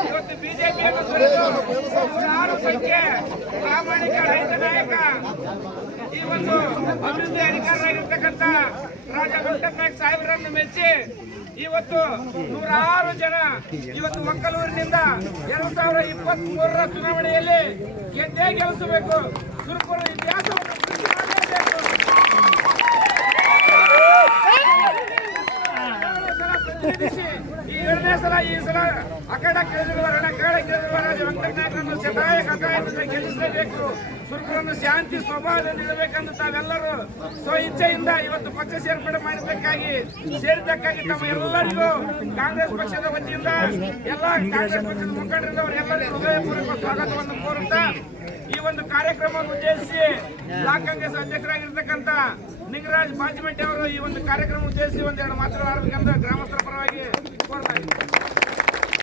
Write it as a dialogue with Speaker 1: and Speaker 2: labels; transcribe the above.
Speaker 1: ಇವತ್ತು ಬಿಜೆಪಿ ನೂರಾರು ಸಂಖ್ಯೆ ಪ್ರಾಮಾಣಿಕ ರೈತ ನಾಯಕ ಈ ಒಂದು ಅಭಿವೃದ್ಧಿ ಅಧಿಕಾರರಾಗಿರ್ತಕ್ಕಂಥ ರಾಜ ವೆಂಕಟನಾಯಕ ಸಾಹೇಬರನ್ನು ಮೆಚ್ಚಿ ಇವತ್ತು ನೂರಾರು ಜನ, ಇವತ್ತು ಮಂಗಳೂರಿನಿಂದ ಎರಡ್ ಸಾವಿರದ ಇಪ್ಪತ್ತ್ ಮೂರರ ಚುನಾವಣೆಯಲ್ಲಿ ಗೆದ್ದೇ ಗೆಲ್ಲಿಸಬೇಕು ಸುರಪುರ ಇತಿಹಾಸವನ್ನು ಈ ಎರಡನೇ ಸಲ, ಈ ಸಲ ಅಖಂಡ ಸಲ ಅಖಂಡ ಕಾಡ ಕೇಳ ಕೇಳಿದವರ ವೆಂಕಟನಾಯಕರನ್ನು ಸದಾಯ ಕಥಾಯದಿಂದ ಗೆಲ್ಲಿಸಲೇಬೇಕು. ಸುರ್ಪುರನ್ನು ಶಾಂತಿ, ಸ್ವಭಾವದಲ್ಲಿ ಇರಬೇಕಂತ ತಾವೆಲ್ಲರೂ ಸ್ವ ಇಚ್ಛೆಯಿಂದ ಇವತ್ತು ಪಕ್ಷ ಸೇರ್ಪಡೆ ಮಾಡಿದ್ದಕ್ಕಾಗಿ ಸೇರಿದ್ದಕ್ಕಾಗಿ ತಮ್ಮ ಎಲ್ಲರಿಗೂ ಕಾಂಗ್ರೆಸ್ ಪಕ್ಷದ ವತಿಯಿಂದ ಎಲ್ಲ ಕಾಂಗ್ರೆಸ್ ಪಕ್ಷದ ಮುಖಂಡರಿಂದ ಅವರೆಲ್ಲರಿಗೂ ಹೃದಯಪೂರ್ವಕ ಸ್ವಾಗತವನ್ನು ಕೋರುತ್ತಾ ಈ ಒಂದು ಕಾರ್ಯಕ್ರಮವನ್ನು ಉದ್ದೇಶಿಸಿ ಬ್ಲಾಕ್ ಕಾಂಗ್ರೆಸ್ ಅಧ್ಯಕ್ಷರಾಗಿರ್ತಕ್ಕಂಥ ನಿಂಗರಾಜ್ ಬಾಜಿಮಟ್ಟಿ ಅವರು ಈ ಒಂದು ಕಾರ್ಯಕ್ರಮ ಉದ್ದೇಶಿಸಿ ಒಂದೆರಡು ಮಾತನಾಡಬೇಕೆಂದು ಗ್ರಾಮಸ್ಥರ ಪರವಾಗಿ